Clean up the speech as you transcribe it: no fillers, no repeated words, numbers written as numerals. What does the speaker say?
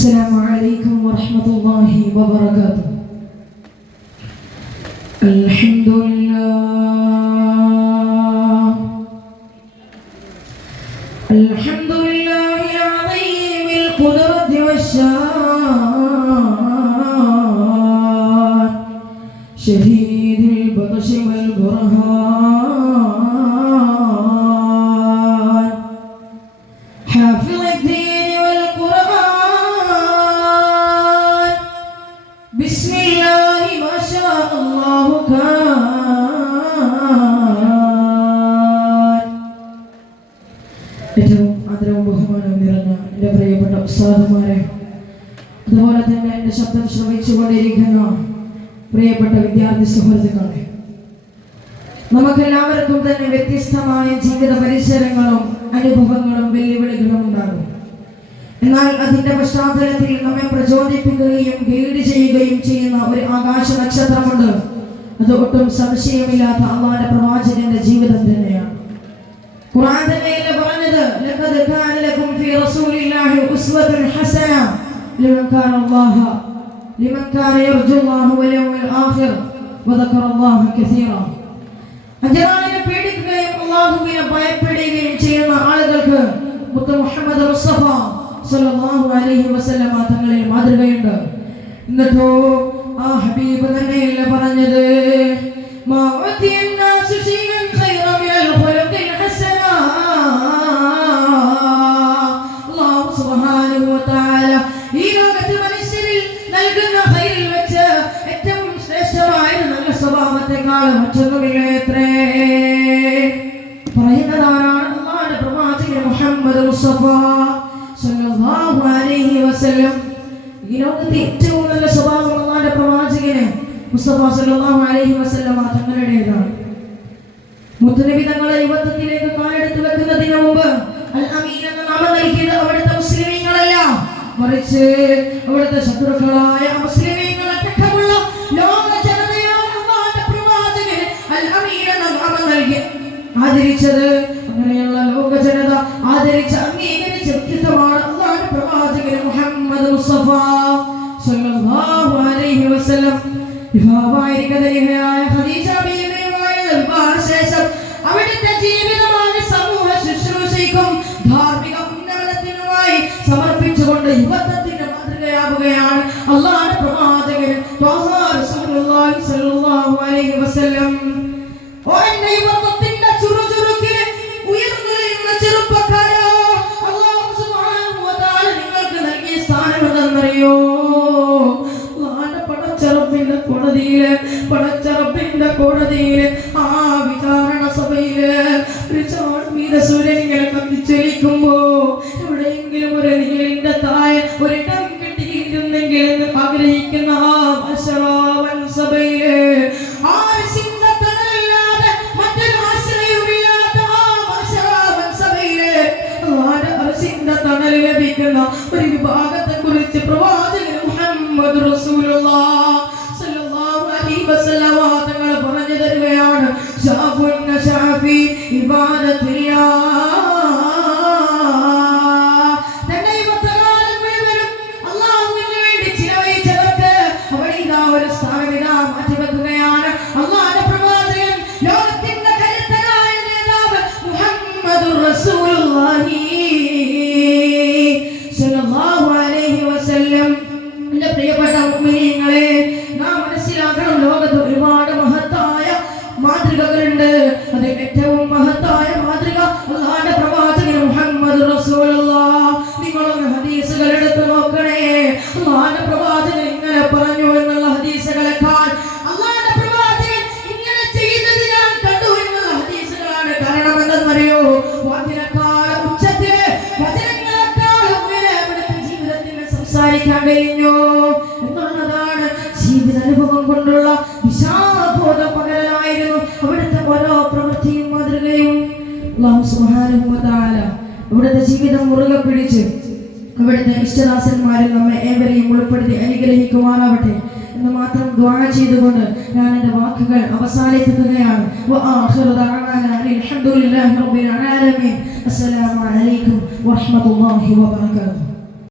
السلام عليكم ورحمة الله وبركاته. الحمد لله الحمد لله العظيم القدرة والشان شديد البطش والبرهان حافظ الدين والقرآن بسم الله ما شاء الله كان. ഏറ്റവും ആദരവും ബഹുമാനവും നിറഞ്ഞ എൻ്റെ പ്രിയപ്പെട്ട ഉസ്താദുമാരെ, അതുപോലെ തന്നെ എൻ്റെ ശബ്ദം ശ്രവിച്ചുകൊണ്ടിരിക്കുന്ന പ്രിയപ്പെട്ട വിദ്യാർത്ഥി സുഹൃത്തുക്കളെ, നമുക്കെല്ലാവർക്കും തന്നെ വ്യത്യസ്തമായ ജീവിത പരിസരങ്ങളും അനുഭവങ്ങളും വെല്ലുവിളികളും ഉണ്ടാകും. എന്നാൽ അതിന്റെ പശ്ചാത്തലത്തിൽ നമ്മെ പ്രചോദിപ്പിക്കുകയും ഗൈഡ് ചെയ്യുകയും ചെയ്യുന്ന ഒരു ആകാശ നക്ഷത്രമുണ്ട്. അത് ഒട്ടും സംശയമില്ലാത്ത അല്ലാഹുവിന്റെ പ്രവാചകന്റെ ജീവിതം തന്നെയാണ്. ഖുർആൻ തന്നെയല്ലേ പറഞ്ഞത്, ലഖദ് കാന ലക്കും ഫീ റസൂലില്ലാഹി ഉസ്വത്തുൻ ഹസന ലിമൻ കാന യർജുല്ലാഹ വൽ യൗമൽ ആഖിർ വദക്കറല്ലാഹ കസീറ. അല്ലാഹുവിനെ പേടിക്കുകയും അല്ലാഹുവിനെ ഭയപ്പെടുകയും ചെയ്യുന്ന ആളുകൾക്ക് മുത്ത് മുഹമ്മദ് മുസ്തഫ സല്ലല്ലാഹു അലൈഹി വസല്ലമ തങ്ങളിൽ മാതൃകയുണ്ട്. എന്നിട്ടോ ആ ഹബീബ് തന്നെയല്ലേ പറഞ്ഞത്, മാ ഉതിയന്നാസു ശൈഅൻ ഖൈറ മിനൽ ഖുലുഖിൽ ഹസന. അല്ലാഹു സുബ്ഹാനഹു വ തആല ഈ ലോകത്തെ മനുഷ്യരിൽ നൽകുന്ന ഖൈറിൽ വെച്ച് ഏറ്റവും ശ്രേഷ്ഠമായ നല്ല സ്വഭാവത്തെക്കാൾ മറ്റൊന്നുമില്ലത്രേ. പറയുന്നതാണ് അല്ലാഹുവിന്റെ പ്രവാചകൻ മുഹമ്മദ് മുസ്തഫ സല്ലല്ലാഹു അലൈഹി വസല്ലം. ഈ ലോകത്തെ ഏറ്റവും നല്ല സ്വഭാവം അല്ലാഹുവിന്റെ പ്രവാചകന് മുസ്തഫ സല്ലല്ലാഹു അലൈഹി വസല്ലം തങ്ങളുടേതാണ്. മുത്തുനബി തങ്ങളെ യുവത്വത്തിലേക്ക് കാലെടുത്ത് വെക്കുന്നതിന് മുമ്പ് അൽ അമീൻ എന്ന നാമം നൽകിയത് അവിടുത്തെ മുസ്ലിമീങ്ങളല്ല, മറിച്ച് അവിടുത്തെ ശത്രുക്കളായ മുസ്ലിമീങ്ങൾ അടക്കമുള്ള ലോക ജനതയാണ് അല്ലാഹുവിന്റെ പ്രവാചകന് അൽ അമീൻ എന്ന നാമം നൽകി ആദരിച്ചത്. അങ്ങനെയുള്ള ലോക ജനത ആദരിച്ച അംഗീകരിച്ച വ്യക്തിത്വമാണ് അല്ലാഹുവിന്റെ പ്രവാചകൻ മുഹമ്മദ് മുസ്തഫ സല്ലല്ലാഹു അലൈഹി വസല്ലം. വിവാഹമായിരിക്കുന്നതിനായ ഖദീജ ബീവിയുമായുള്ള വിവാഹശേഷം അവിടുത്തെ ജീവിതമായ സമൂഹ ശുശ്രൂഷയ്ക്കും ധാർമ്മിക ഉന്നമനത്തിനുമായി സമർപ്പിച്ചുകൊണ്ട് യുവത്വത്തിന്റെ മാതൃകയാവുകയാണ് അല്ലാഹുവിന്റെ പ്രവാചകൻ ത്വാഹ റസൂലുള്ളാഹി സ്വല്ലല്ലാഹു അലൈഹി വസല്ലം. ഓ എന്റെ യുവത്വത്തിന്റെ ചുറുചുറുക്കിന് ഉയർന്നുവരുന്ന ചെറുപ്പക്കാരാ, അല്ലാഹു സുബ്ഹാനഹു വ തആല നിങ്ങൾക്ക് നൽകിയ സ്ഥാനം എന്തെന്നറിയോ? അല്ലാഹുവിന്റെ പടച്ചറബിന്റെ കോടതിയില് ആ വിചാരണ സഭയില് ഒരു സൂര്യൻ ഇങ്ങനെ കത്തിച്ചൊലിക്കുമ്പോ എവിടെയെങ്കിലും ഒരു നിഴലിന്റെ താഴെ ഒരിടം കിട്ടിയിരുന്നെങ്കിൽ എന്ന് ആഗ്രഹിക്കുന്ന ആ അശ്റാവൻ സഭയില് തണൽ ലഭിക്കുന്ന ഒരു വിഭാഗത്തെ കുറിച്ച് പ്രവാചകൻ മുഹമ്മദ് റസൂലുള്ളാഹി സ്വല്ലല്ലാഹു അലൈഹി വസല്ലം തങ്ങൾ പറഞ്ഞു തരുകയാണ്, ശാഫുൻ നശാഫി ഇബാദത്തില്ലാഹ്. തന്റെ യുവത്വകാലം മുഴുവനും അല്ലാഹുവിന് വേണ്ടി ചിലവഴിച്ചവർക്ക് അവിടെ ഇതാ ഒരു സ്ഥാനം ഇതാ മാറ്റിവെക്കുകയാണ് അല്ലാഹുവിന്റെ പ്രവാചകൻ, ലോകത്തിന്റെ കരുത്തനായ നേതാവ് മുഹമ്മദ് റസൂലുള്ളാഹി സല്ലല്ലാഹു അലൈഹി വസല്ലം. എൻ്റെ പ്രിയപ്പെട്ട മുഅ്മിനീങ്ങളെ, നാം മനസ്സിലാക്കണം, ലോകത്ത് ഒരുപാട് മഹത്തായ മാതൃകകളുണ്ട്. അതിൽ ഏറ്റവും മഹത്തായ മാതൃക അല്ലാഹുവിന്റെ പ്രവാചകൻ മുഹമ്മദ് റസൂലുള്ളാഹി. നിങ്ങളൊന്ന് ഹദീസുകൾ എടുത്തു നോക്കണേ. അല്ലാഹുവിന്റെ പ്രവാചകൻ ഇങ്ങനെ പറഞ്ഞു എന്നുള്ള ഹദീസുകളെക്കാൾ അല്ലാഹുവിന്റെ പ്രവാചകൻ ഇങ്ങനെ ചെയ്തത് ഞാൻ കണ്ടു എന്നുള്ള ഹദീസുകളാണ്. കാരണം എന്തെന്നറിയോ? വാക്കിനേക്കാൾ ഉച്ചത്തില് സംസാരിക്കാൻ കഴിഞ്ഞു എന്നുള്ളതാണ്. ജീവിതാനുഭവം കൊണ്ടുള്ള വിശാലബോധം പകരലായിരുന്നു അവിടുത്തെ ഓരോ പ്രവൃത്തിയും മാതൃകയും. അല്ലാഹു സുബ്ഹാനഹു വ തആല അവിടുത്തെ ജീവിതം മുറുകെ പിടിച്ച് അവിടുത്തെ ഇഷ്ടദാസന്മാരിൽ നമ്മെ ഏവരെയും ഉൾപ്പെടുത്തി അനുഗ്രഹിക്കുവാനാവട്ടെ എന്ന് മാത്രം ദുആ ചെയ്തുകൊണ്ട് ഞാൻ എൻ്റെ വാക്കുകൾ അവസാനിപ്പിക്കുകയാണ്. വആഖിറു ദഅവാനാ അൽഹംദുലില്ലാഹി റബ്ബിൽ ആലമീൻ. അസ്സലാമു അലൈക്കും വറഹ്മത്തുള്ളാഹി വബറകാതുഹു.